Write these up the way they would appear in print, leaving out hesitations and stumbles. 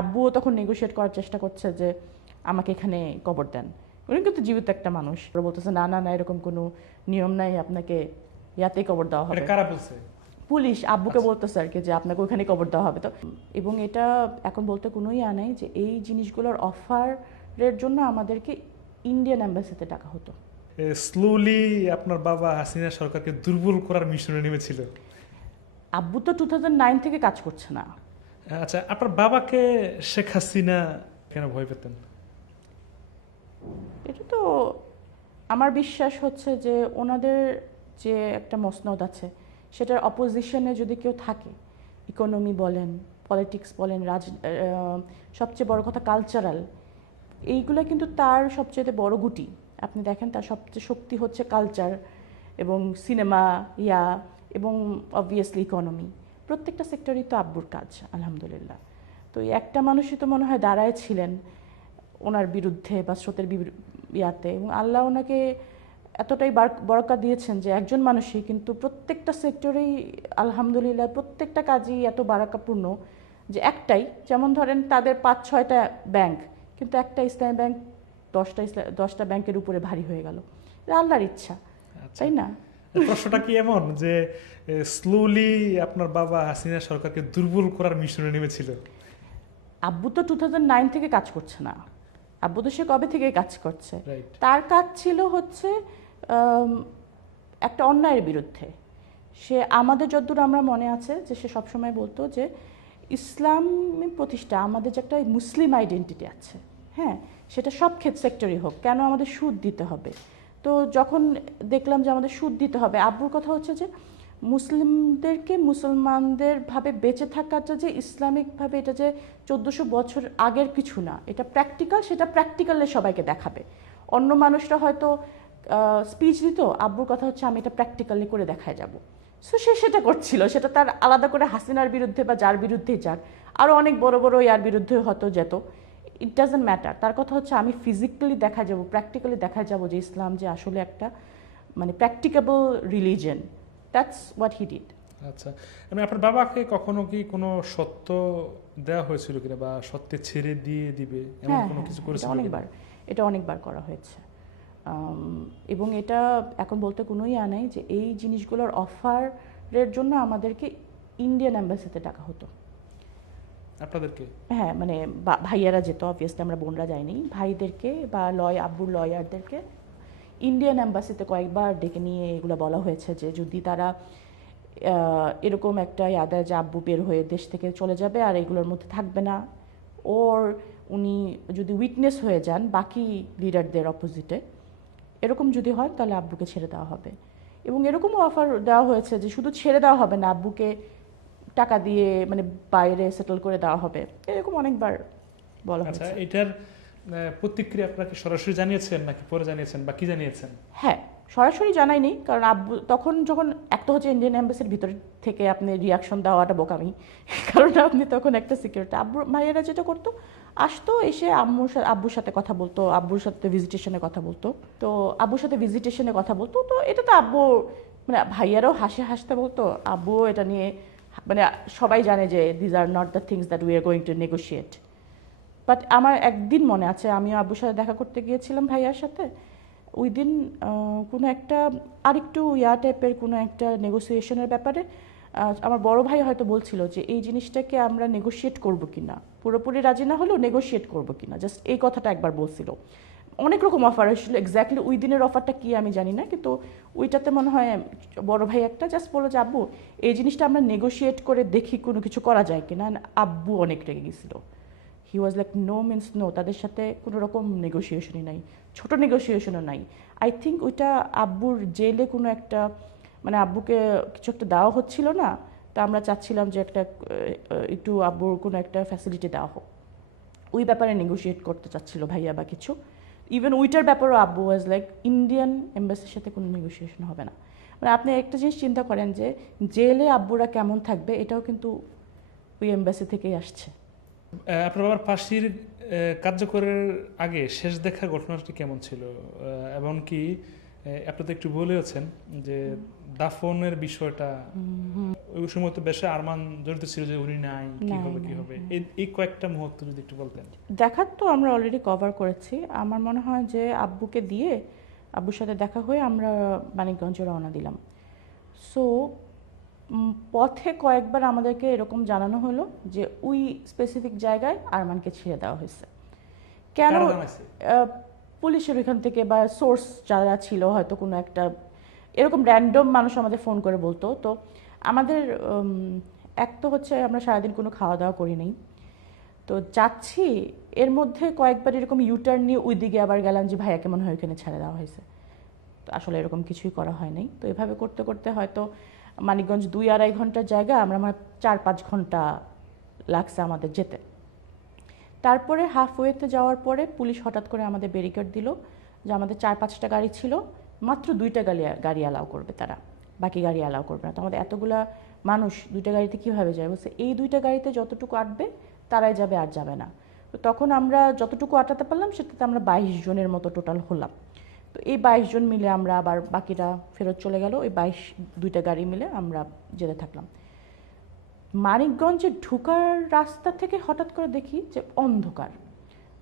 আব্বুও তখন নেগোশিয়েট করার চেষ্টা করছে যে আমাকে এখানে কবর দেন। উনি কিন্তু জীবিত একটা মানুষ, ওরা বলতেছে না না না, এরকম কোনো নিয়ম নাই, আপনাকে ইয়াতেই কবর দেওয়া এটা হবে। কারা বলছে? পুলিশ আব্বুকে আচ্ছা। বলতেছে আর কি যে আপনাকে ওখানে কবর দেওয়া হবে। তো এবং এটা এখন বলতে কোনোই নেই যে এই জিনিসগুলোর অফারের জন্য আমাদেরকে ইন্ডিয়ান অ্যাম্বাসিতে ডাকা হতো। স্লোলি আপনার বাবা হাসিনা সরকারকে দুর্বল করার মিশনে নেমেছিল। আব্বু তো 2009 থেকে কাজ করছে না। আচ্ছা, আপনার বাবাকে শেখ হাসিনা কেন ভয় পেতেন? এটা তো আমার বিশ্বাস হচ্ছে যে ওনাদের যে একটা মসনদ আছে সেটার অপোজিশনে যদি কেউ থাকে, ইকোনমি বলেন, পলিটিক্স বলেন, সবচেয়ে বড় কথা কালচারাল, এইগুলো কিন্তু তার সবচেয়ে বড় গুটি। আপনি দেখেন তার সবচেয়ে শক্তি হচ্ছে কালচার এবং সিনেমা এবং অবভিয়াসলি ইকোনমি। প্রত্যেকটা সেক্টরই তো আব্বুর কাজ আলহামদুলিল্লাহ। তো এই একটা মানুষই তো মনে হয় দাঁড়ায় ছিলেন ওনার বিরুদ্ধে বা স্রোতের ইয়াতে, এবং আল্লাহ ওনাকে এতটাই বরকত দিয়েছেন যে একজন মানুষই কিন্তু প্রত্যেকটা সেক্টরেই আলহামদুলিল্লাহ প্রত্যেকটা কাজই এত বারাকাপূর্ণ যে একটাই, যেমন ধরেন তাদের 5-6টা ব্যাংক, কিন্তু একটা ইসলামী ব্যাংক 10টা ব্যাংকের উপরে ভারী হয়ে গেল। এটা আল্লাহর ইচ্ছা, তাই না? প্রশ্নটা কি এমন যে স্লোলি আপনার বাবা হাসিনা সরকারকে দুর্বল করার মিশনে নেমেছিল? আব্বু তো 2009 থেকে কাজ করছে না, আব্বু তো সে কবে থেকে কাজ করছে। রাইট। তার কাজ ছিল হচ্ছে একটা অন্যায়ের বিরুদ্ধে। সে আমাদের যতদূর আমরা মনে আছে যে সে সবসময় বলতো যে ইসলামী প্রতিষ্ঠা, আমাদের যে একটা মুসলিম আইডেন্টিটি আছে, হ্যাঁ, সেটা সব সেক্টরই হোক, কেন আমাদের সুদ দিতে হবে? তো যখন দেখলাম যে আমাদের সুদ দিতে হবে, আব্বুর কথা হচ্ছে যে মুসলিমদেরকে মুসলমানদের ভাবে বেঁচে থাকাটা যে ইসলামিকভাবে এটা যে 1400 বছর আগের কিছু না, এটা প্র্যাকটিক্যাল, সেটা প্র্যাকটিক্যালে সবাইকে দেখাবে। অন্য মানুষরা হয়তো স্পিচ দিত, আব্বুর কথা হচ্ছে আমি এটা প্র্যাকটিক্যালি করে দেখায় যাব। সো সে সেটা করছিল, সেটা তার আলাদা করে হাসিনার বিরুদ্ধে বা যার বিরুদ্ধেই যাক, আরও অনেক বড় বড় ইয়ার বিরুদ্ধে হয়তো যেত, ইট ডাজন্ট ম্যাটার। তার কথা হচ্ছে আমি ফিজিক্যালি দেখা যাব, প্র্যাকটিক্যালি দেখা যাব যে ইসলাম যে আসলে একটা মানে practicable religion. That's what he did. আচ্ছা, মানে আপনার বাবাকে কখনো কি কোনো সত্য দেওয়া হয়েছিল কিনা, বা সত্যে ছেড়ে দিয়ে দিবে এমন হ্যাঁ কোনো হ্যাঁ, কিছু এটা করেছিল কিনা? অনেকবার, এটা অনেকবার করা হয়েছে। এবং এটা এখন বলতে কোনোই নেই যে এই জিনিসগুলোর অফারের জন্য আমাদেরকে ইন্ডিয়ান অ্যাম্বাসিতে ডাকা হতো। আপনাদেরকে? হ্যাঁ, মানে ভাইয়ারা যেত, অবভিয়াসলি আমরা বোনরা যাইনি, ভাইদেরকে বা আব্বুর লয়ারদেরকে ইন্ডিয়ান অ্যাম্বাসিতে কয়েকবার ডেকে নিয়ে এগুলো বলা হয়েছে যে যদি তারা এরকম একটা দেয় যে আব্বু বের হয়ে দেশ থেকে চলে যাবে আর এগুলোর মধ্যে থাকবে না, ওর উনি যদি উইটনেস হয়ে যান বাকি লিডারদের অপোজিটে, এরকম যদি হয় তাহলে আব্বুকে ছেড়ে দেওয়া হবে। এবং এরকমও অফার দেওয়া হয়েছে যে শুধু ছেড়ে দেওয়া হবে না, আব্বুকে টাকা দিয়ে মানে বাইরে সেটেল করে দেওয়া হবে, এরকম অনেকবার বলা আচ্ছা, হয়েছে। এটার প্রতিক্রিয়া আপনাকে সরাসরি জানিয়েছেন নাকি পরে জানিয়েছেন, বা কি জানিয়েছেন? হ্যাঁ, সরাসরি জানাইনি, কারণ আব্বু তখন যখন একটা হচ্ছে ইন্ডিয়ান এম্বাসির ভিতর থেকে আপনি রিয়াকশন দেওয়াটা বোকামি, কারণ আপনি তখন একটা সিকিউরিটি। আব্বুর ভাইয়েরা যেটা করতো, আসতো, এসে আব্বুর সাথে কথা বলতো, আব্বুর সাথে ভিজিটেশনে কথা বলতো। তো আব্বুর সাথে ভিজিটেশনে কথা বলতো, তো এটা তো আব্বু মানে ভাইয়ারাও হাসতে বলতো, আব্বুও এটা নিয়ে মানে সবাই জানে যে these are not the things that we are going to negotiate. But আমার একদিন মনে আছে আমিও আব্বুর সাথে দেখা করতে গিয়েছিলাম ভাইয়ার সাথে, ওই দিন কোনো একটা আরেকটু টাইপের কোনো একটা নেগোসিয়েশনের ব্যাপারে আমার বড় ভাই হয়তো বলছিল যে এই জিনিসটাকে আমরা নেগোশিয়েট করবো কিনা, পুরোপুরি রাজি না হলেও নেগোশিয়েট করবো কিনা, জাস্ট এই কথাটা একবার বলছিল। অনেক রকম অফার হয়েছিল, এক্স্যাক্টলি ওই দিনের অফারটা কি আমি জানি না, কিন্তু ওইটাতে মনে হয় বড় ভাই একটা জাস্ট বললো যে আব্বু এই জিনিসটা আমরা নেগোশিয়েট করে দেখি কোনো কিছু করা যায় কিনা। আব্বু অনেক রেগে গেছিলো, he was like no means no, তাদের সাথে কোনো রকম নেগোসিয়েশনই নাই, ছোট নেগোসিয়েশনও নাই। আই থিঙ্ক ওইটা আব্বুর জেলে কোনো একটা মানে আব্বুকে কিছু একটা দেওয়া হচ্ছিল না, তা আমরা চাচ্ছিলাম যে একটা একটু আব্বুর কোনো একটা ফ্যাসিলিটি দেওয়া হোক, ওই ব্যাপারে নেগোশিয়েট করতে চাচ্ছিল ভাইয়া বা কিছু। ইভেন ওইটার ব্যাপারেও আব্বু ওয়াজ লাইক ইন্ডিয়ান এম্বাসির সাথে কোনো নেগোসিয়েশন হবে না। মানে আপনি একটা জিনিস চিন্তা করেন যে জেলে আব্বুরা কেমন থাকবে, এটাও কিন্তু ওই এম্বাসি থেকেই আসছে। আপনার বাবার ফাঁসির কার্যকরের আগে শেষ দেখা ঘটনাটি কেমন ছিল, এমনকি আপনি তো একটু বলেছেন যে দাফনের বিষয়টা ওই সময় তো বেশি আরমান জড়িত ছিল যে উনি নাই, কি নাই, হবে কি নাই, হবে, নাই। এই কয়েকটা মুহূর্ত যদি একটু বলতেন। দেখার তো আমরা অলরেডি কভার করেছি। আমার মনে হয় যে আব্বুকে দিয়ে, আব্বুর সাথে দেখা হয়ে আমরা মানিকগঞ্জে রওনা দিলাম। সো পথে কয়েকবার আমাদেরকে এরকম জানানো হলো যে ওই স্পেসিফিক জায়গায় আরমানকে ছেড়ে দেওয়া হয়েছে। কেন? কারা জানাইছে? পুলিশের ওইখান থেকে বা সোর্স যারা ছিল, হয়তো কোনো একটা এরকম র্যান্ডম মানুষ আমাদের ফোন করে বলতো। তো আমাদের এক তো হচ্ছে আমরা সারাদিন কোনো খাওয়া দাওয়া করি নাই, তো যাচ্ছি এর মধ্যে কয়েকবার এরকম ইউটার্ন নিয়ে ওই দিকে আবার গেলাম যে ভাইয়াকে মনে হয় ওইখানে ছেড়ে দেওয়া হয়েছে। তো আসলে এরকম কিছুই করা হয় নাই। তো এভাবে করতে করতে হয়তো মানিকগঞ্জ 2-2.5 ঘন্টার জায়গা আমরা 4-5 ঘন্টা লাগছে আমাদের যেতে। তারপরে হাফওয়েতে যাওয়ার পরে পুলিশ হঠাৎ করে আমাদের ব্যারিকেড দিল যে আমাদের 4-5টা গাড়ি ছিল, মাত্র 2টা গাড়ি অ্যালাউ করবে তারা, বাকি গাড়ি অ্যালাউ করবে না। তো আমাদের এতগুলা মানুষ 2টা গাড়িতে কীভাবে যায়? বলছে এই 2টা গাড়িতে যতটুকু আটবে তারাই যাবে, আর যাবে না। তো তখন আমরা যতটুকু আটাতে পারলাম সেটাতে আমরা 22 জনের মতো টোটাল হলাম। তো এই 22 জন মিলে আমরা আবার, বাকিরা ফেরত চলে গেল, ওই 2টা গাড়ি মিলে আমরা যেতে থাকলাম। মানিকগঞ্জে ঢুকার রাস্তা থেকে হঠাৎ করে দেখি যে অন্ধকার,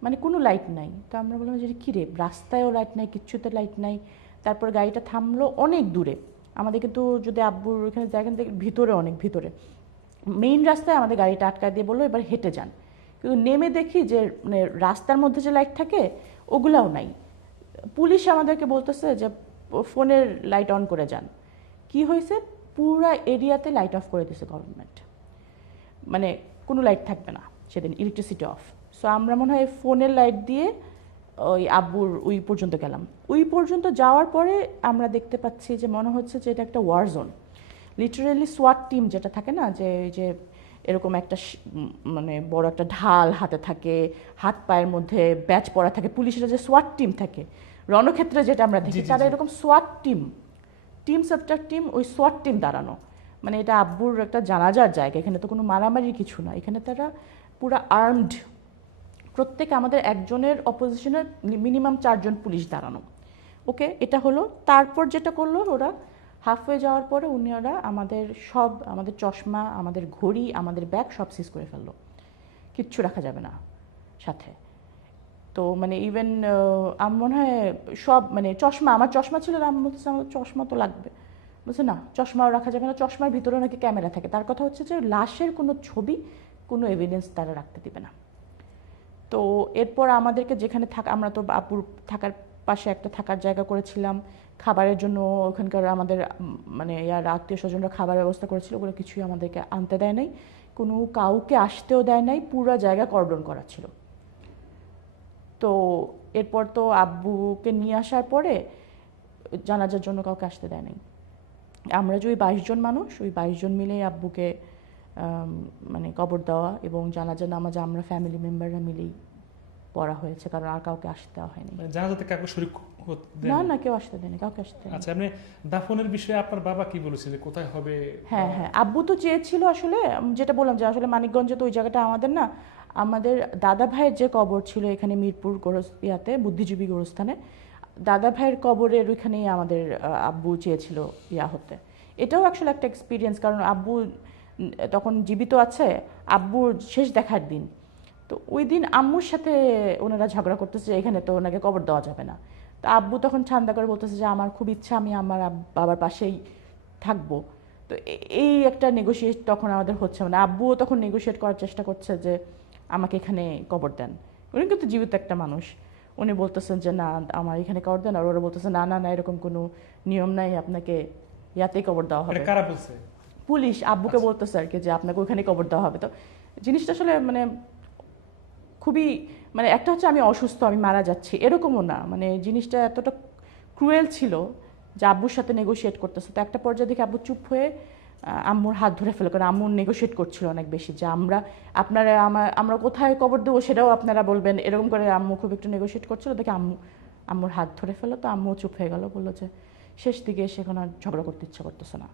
মানে কোনো লাইট নাই। তো আমরা বললাম যে কী রে, রাস্তায়ও লাইট নাই, কিচ্ছুতে লাইট নাই। তারপর গাড়িটা থামলো অনেক দূরে আমাদের, কিন্তু যদি আব্বুর ওইখানে জায়গা থেকে ভিতরে, অনেক ভিতরে মেইন রাস্তায় আমাদের গাড়িটা আটকায় দিয়ে বললো এবার হেঁটে যান। কিন্তু নেমে দেখি যে মানে রাস্তার মধ্যে যে লাইট থাকে ওগুলাও নাই। পুলিশ আমাদেরকে বলতেছে যে ফোনের লাইট অন করে যান। কি হয়েছে, পুরা এরিয়াতে লাইট অফ করে দিয়েছে গভর্নমেন্ট, মানে কোনো লাইট থাকবে না সেদিন, ইলেকট্রিসিটি অফ। সো আমরা মনে হয় ফোনের লাইট দিয়ে ওই আব্বুর ওই পর্যন্ত গেলাম। ওই পর্যন্ত যাওয়ার পরে আমরা দেখতে পাচ্ছি যে মনে হচ্ছে যে এটা একটা ওয়ার জোন। লিটারেলি সোয়াট টিম যেটা থাকে না, যে এরকম একটা মানে বড় একটা ঢাল হাতে থাকে, হাত পায়ের মধ্যে ব্যাচ পরা থাকে, পুলিশের যে সোয়াট টিম থাকে রণক্ষেত্রে যেটা আমরা দেখি, তারা এরকম সোয়াট টিমস একটা টিম, ওই সোয়াট টিম দাঁড়ানো। মানে এটা আব্বুর একটা জানাজার জায়গা, এখানে তো কোনো মারামারির কিছু না, এখানে তারা পুরা আর্মড। প্রত্যেক আমাদের একজনের অপোজিশনের মিনিমাম 4 জন পুলিশ দাঁড়ানো। ওকে, এটা হলো। তারপর যেটা করলো ওরা, হাফওয়ে যাওয়ার পরে ওরা আমাদের চশমা, আমাদের ঘড়ি, আমাদের ব্যাগ সব সিজ করে ফেললো, কিচ্ছু রাখা যাবে না সাথে। তো মানে ইভেন আমার মনে হয় সব, মানে আমার চশমা ছিল, আমি বলতেছে আমার চশমা তো লাগবে, বলছে না চশমাও রাখা যাবে না, চশমার ভিতরে নাকি ক্যামেরা থাকে। তার কথা হচ্ছে যে লাশের কোনো ছবি, কোনো এভিডেন্স তারা রাখতে দিবে না। তো এরপর আমাদেরকে যেখানে আমরা তো আপুর থাকার পাশে একটা থাকার জায়গা করেছিলাম, খাবারের জন্য ওখানকার আমাদের মানে আত্মীয় স্বজনরা খাবারের ব্যবস্থা করেছিল, ওগুলো কিছুই আমাদেরকে আনতে দেয় নাই, কোনো কাউকে আসতেও দেয় নাই, পুরো জায়গা কর্ডন করা ছিল। তো এরপর তো আব্বুকে নিয়ে আসার পরে জানাজার জন্য কাউকে আসতে দেয় নাই। আমরা যে ওই 22 জন মানুষ, ওই 22 জন মিলে আব্বুকে মানে কবর দেওয়া এবং জানাজা নামাজ আমরা ফ্যামিলি মেম্বাররা মিলেই পড়া হয়েছে, কারণ আর কাউকে আসতে দেওয়া হয়নি। জানাজাতে কাউকে শরীক না না, কেউ আসতে দেয়নি, কাউকে আসতে দেয়নি। আচ্ছা, আপনি দাফনের বিষয়ে আপনার বাবা কি বলেছিল, কোথায় হবে? হ্যাঁ হ্যাঁ, আব্বু তো চেয়েছিল আসলে, যেটা বললাম যে আসলে মানিকগঞ্জে তো ওই জায়গাটা আমাদের না, আমাদের দাদা ভাইয়ের যে কবর ছিল এখানে মিরপুর বুদ্ধিজীবী গোরস্থানে, দাদা ভাইয়ের কবরের ওইখানেই আমাদের আব্বু চেয়েছিল হতে। এটাও আসলে একটা এক্সপিরিয়েন্স, কারণ আব্বু তখন জীবিত আছে, আব্বুর শেষ দেখার দিন। তো ওই দিন আম্মুর সাথে ওনারা ঝগড়া করতেছে, এখানে তো ওনাকে কবর দেওয়া যাবে না। তো আব্বু তখন ঠান্ডা করে বলতেছে যে আমার খুব ইচ্ছা আমি আমার বাবার পাশেই থাকবো। তো এই একটা নেগোশিয়েট তখন আমাদের হচ্ছে, মানে আব্বুও তখন নেগোশিয়েট করার চেষ্টা করছে যে আমাকে এখানে কবর দেন। উনি কিন্তু জীবিত একটা মানুষ, উনি বলতেছেন যে না আমার এখানে কবর দেন, আর ওরা বলতেছে না না না, এরকম কোনো নিয়ম নাই, আপনাকে ইয়াতেই কবর দেওয়া হবে। কারা বলছে? পুলিশ আব্বুকে বলতেছে আর কি, যে আপনাকে ওখানে কবর দেওয়া হবে। তো জিনিসটা আসলে মানে খুবই, মানে একটা হচ্ছে আমি অসুস্থ, আমি মারা যাচ্ছি, এরকমও না, মানে জিনিসটা এতটা ক্রুয়েল ছিল যে আব্বুর সাথে নেগোশিয়েট করতেছে। তো একটা পর্যায়ে দেখে আব্বু চুপ হয়ে আম্মুর হাত ধরে ফেলে, কারণ আম্মুর নেগোশিয়েট করছিল অনেক বেশি, যে আমরা কোথায় কবর দেবো সেটাও আপনারা বলবেন, এরকম করে আম্মু খুব একটু নেগোশিয়েট করছিল। দেখে আম্মুর হাত ধরে ফেলো, তো আম্মু চুপ হয়ে গেল, বললো যে শেষ দিকে এসে এখন আর ঝগড়া করতে ইচ্ছা করতেছে না।